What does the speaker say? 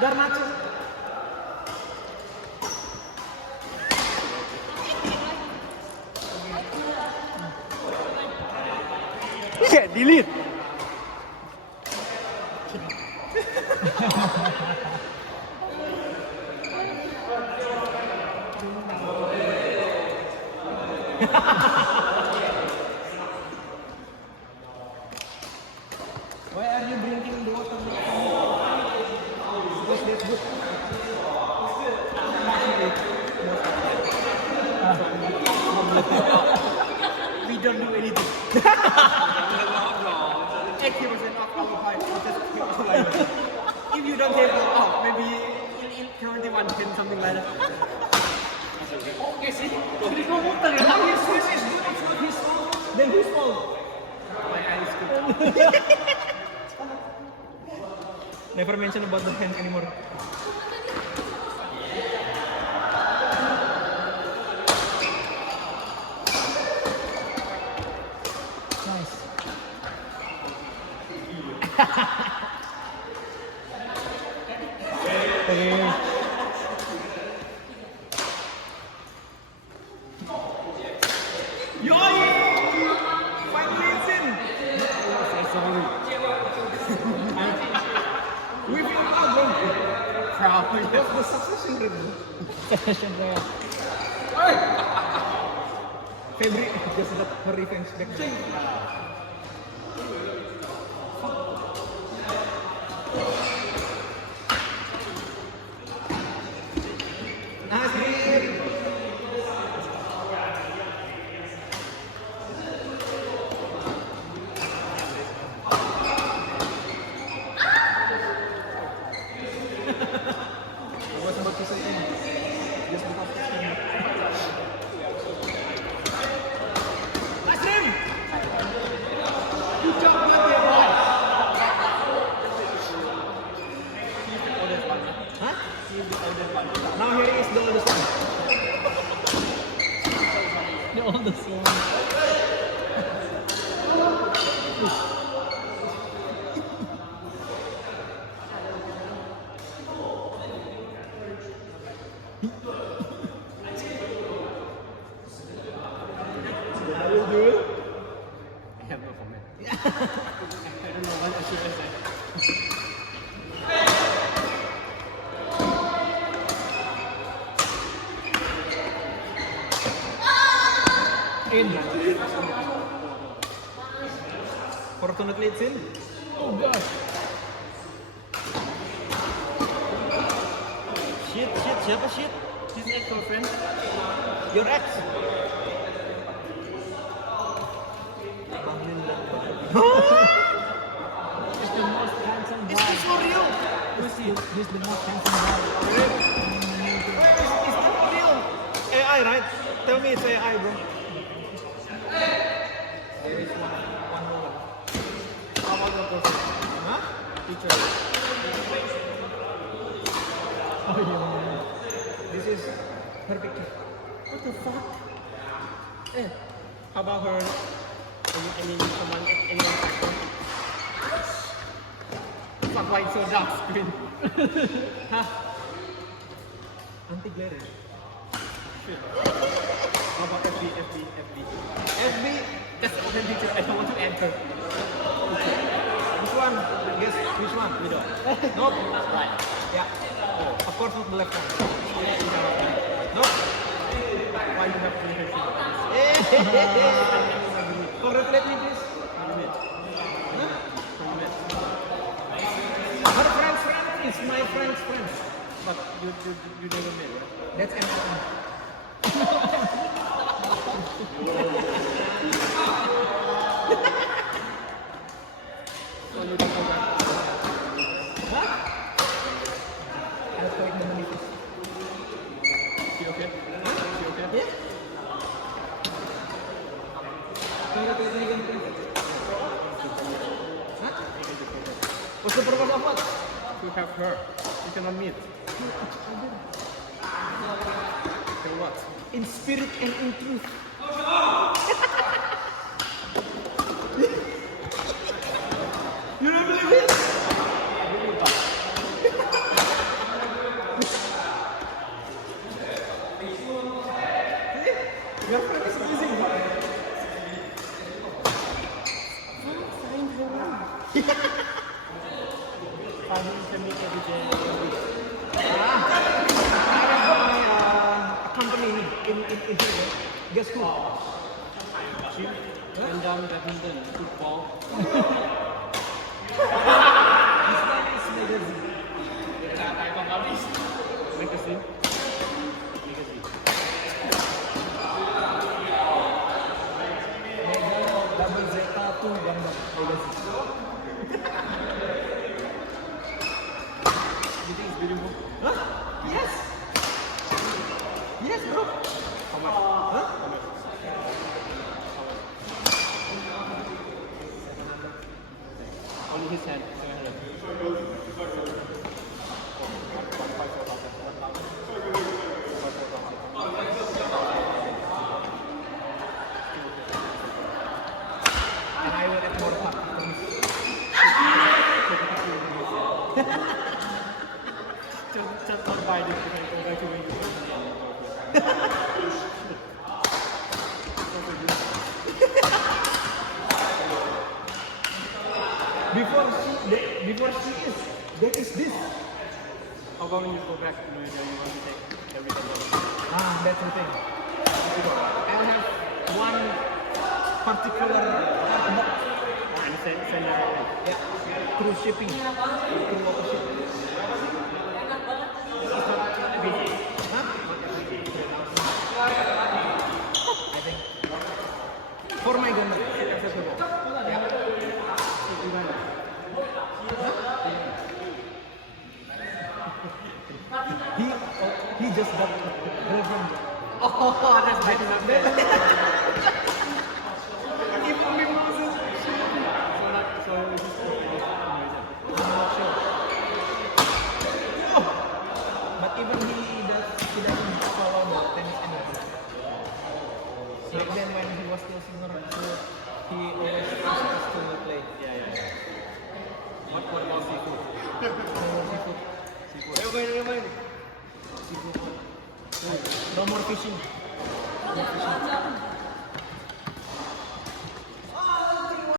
Garnacho. Yeah, delete. Why are you drinking the water? Because that's good. We don't do anything. 80% of our fight is just like if you don't take it out, maybe in 21 10 something like that. Okay, see? There is no water. Now his face is good. It's not his fault. Then whose fault? My eyes good. Never mention about the hand anymore. Nice. Okay. Yoi! Finally it's in! Sorry. We feel proud, bro. Proud. What's the succession rate? Succession rate. Febri just got her revenge back. Now here is the oldest one. The oldest one. I have no comment. I don't know what I should say. In. Fortunately it's in. Oh gosh. Shit, siapa shit? His ex-girlfriend. Your ex? He's the most handsome guy. Is this for real? He's the most handsome guy. Is that for real? AI, right? Tell me it's AI, bro. There is one more. How about your girlfriend? Huh? Teacher. Oh yeah. This is her picture. What the fuck? Eh. How about her? Anyone factor? Fuck, why it's so dark screen? Huh? Anti-glare. Shit. How about FB? FB, just open picture. I don't want to enter. Which one? Guess which one? Middle. Nope. Right. Yeah. Of course not the left one. Nope. Why you have to rehearse it? Congratulate me, please. Huh? Her friend's friend is my friend's friend. But you never met, right? That's important. What's the purpose of what? To have her. You cannot meet. So what? In spirit and in truth. You don't believe it? I believe that. Sabi sa me every day. A company in here. Guess who? Gym, random, badminton, football. His name is Magazine. Magazine. Mega Double Zeta 2 Gundam Magazine. You think it's beautiful? Huh? Yes. Yes, bro. How much? Huh? How much? Only his hand. 700. And I will get more fun. Just don't buy this because go back to when you Before she is, there is this. How about when you go back to Indonesia, you want to take everything else? That's the thing. I have one particular box. And send it away. Yeah, through shipping, through water shipping. It's not busy. Huh? I think for my gunner, it's accessible. Yeah. He just got girlfriend. Oh, that's better than that. If only Moses. So it's just Indonesia. I'm not sure. Oh, but even he doesn't follow the tennis anymore. Back then when he was still single, he always used to play. Yeah. What about seafood? Seafood. Ayo main. Seafood. No more fishing. No more fishing.